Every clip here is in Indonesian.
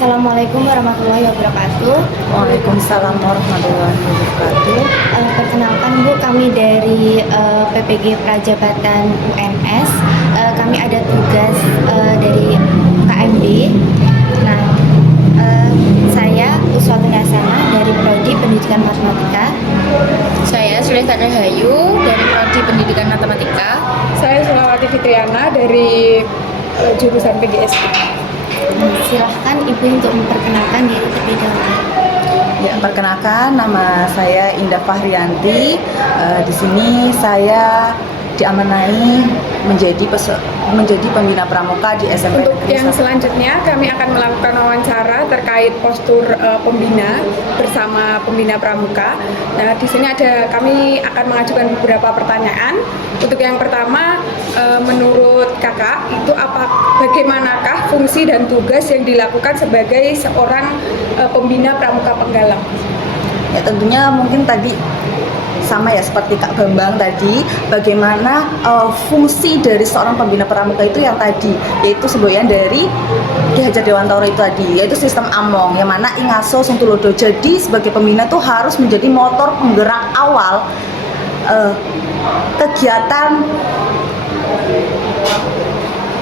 Assalamualaikum warahmatullahi wabarakatuh. Waalaikumsalam warahmatullahi wabarakatuh. Perkenalkan Bu, kami dari PPG Prajabatan UNS. Kami ada tugas dari KMD. Nah, saya Uswatun Hasana dari Prodi Pendidikan Matematika. Saya Sulaiman Rahayu dari Prodi Pendidikan Matematika. Saya Sulawati Fitriana dari jurusan PGSD. Silahkan Ibu untuk memperkenalkan diri terlebih dahulu. Ya, perkenalkan, nama saya Indah Fahrianti. Di sini saya diamanai menjadi pembina pramuka di SMP. Untuk yang selanjutnya kami akan melakukan wawancara terkait postur pembina bersama pembina pramuka. Nah, di sini kami akan mengajukan beberapa pertanyaan. Untuk yang pertama, menurut Kakak itu bagaimanakah fungsi dan tugas yang dilakukan sebagai seorang pembina pramuka penggalang? Ya, tentunya mungkin tadi sama ya seperti Kak Bambang tadi, bagaimana fungsi dari seorang pembina pramuka itu yang tadi, yaitu semboyan dari Ki Hajar Dewantara itu tadi, yaitu sistem Among, yang mana Ingaso Sungtulodo. Jadi sebagai pembina itu harus menjadi motor penggerak awal kegiatan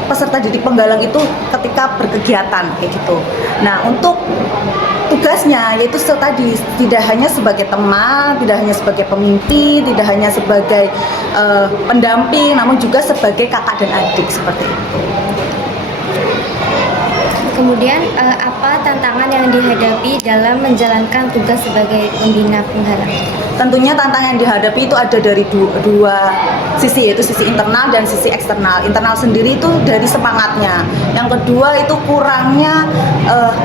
peserta didik penggalang itu ketika berkegiatan kayak gitu. Nah, untuk tugasnya yaitu tadi tidak hanya sebagai teman, tidak hanya sebagai pemimpin, tidak hanya sebagai pendamping, namun juga sebagai kakak dan adik seperti itu. Kemudian apa tantangan yang dihadapi dalam menjalankan tugas sebagai pembina penggalang? Tentunya tantangan yang dihadapi itu ada dari dua sisi, yaitu sisi internal dan sisi eksternal. Internal sendiri itu dari semangatnya. Yang kedua itu kurangnya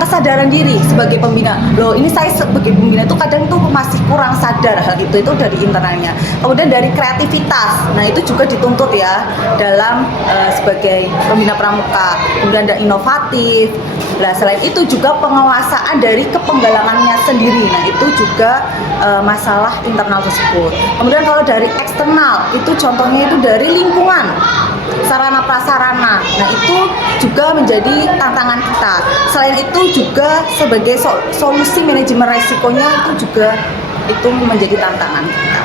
kesadaran diri sebagai pembina. Loh, ini saya sebagai pembina itu kadang tuh masih kurang sadar hal itu dari internalnya. Kemudian dari kreativitas. Nah, itu juga dituntut ya dalam sebagai pembina pramuka. Kemudian ada inovatif. Nah, selain itu juga penguasaan dari kepenggalangannya sendiri. Nah, itu juga masalah internal tersebut. Kemudian kalau dari eksternal, itu contohnya itu dari lingkungan, sarana prasarana. Nah, itu juga menjadi tantangan kita. Selain itu juga sebagai solusi manajemen resikonya itu menjadi tantangan kita.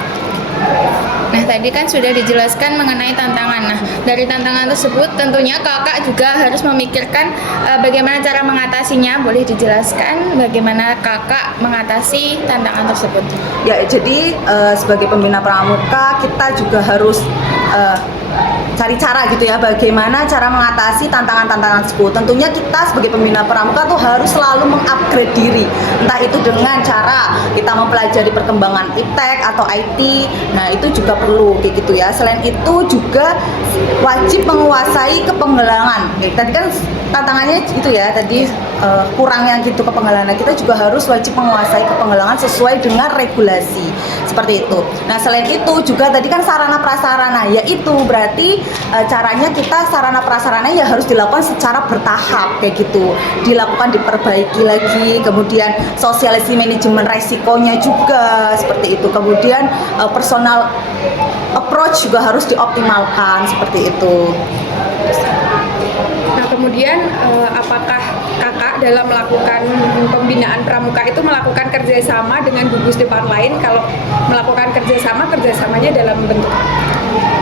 Nah, tadi kan sudah dijelaskan mengenai tantangan. Nah, dari tantangan tersebut tentunya kakak juga harus memikirkan bagaimana cara mengatasinya. Boleh dijelaskan bagaimana kakak mengatasi tantangan tersebut? Ya, jadi sebagai pembina pramuka kita juga harus cari cara gitu ya, bagaimana cara mengatasi tantangan-tantangan tersebut. Tentunya kita sebagai pembina pramuka tuh harus selalu mengupgrade diri, entah itu dengan cara kita mempelajari perkembangan iptek atau IT. Nah, itu juga perlu kayak gitu ya. Selain itu juga wajib menguasai kepenggalangan. Tadi kan tantangannya itu ya, tadi kurangnya gitu kepenggalangan. Kita juga harus wajib menguasai kepenggalangan sesuai dengan regulasi seperti itu. Nah, selain itu juga tadi kan sarana prasarana, yaitu berarti caranya kita sarana prasarana ya harus dilakukan secara bertahap kayak gitu, dilakukan diperbaiki lagi. Kemudian sosialisasi manajemen resikonya juga seperti itu. Kemudian personal approach juga harus dioptimalkan seperti itu. Nah, kemudian apakah kakak dalam melakukan pembinaan pramuka itu melakukan kerjasama dengan gugus depan lain? Kalau melakukan kerjasamanya dalam bentuk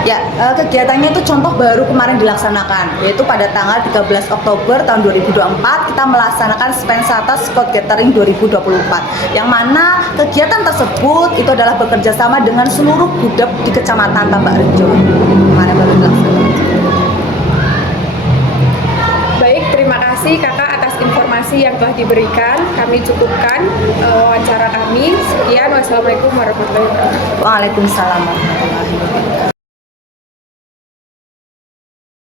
ya, kegiatannya itu contoh baru kemarin dilaksanakan, yaitu pada tanggal 13 Oktober tahun 2024 kita melaksanakan Spensata Scout Gathering 2024, yang mana kegiatan tersebut itu adalah bekerja sama dengan seluruh gudap di Kecamatan Tambak Rejo. Kemarin baru dilaksanakan. Baik, terima kasih kakak atas informasi yang telah diberikan. Kami cukupkan wawancara kami. Sekian, wassalamualaikum warahmatullahi wabarakatuh. Waalaikumsalam warahmatullahi wabarakatuh.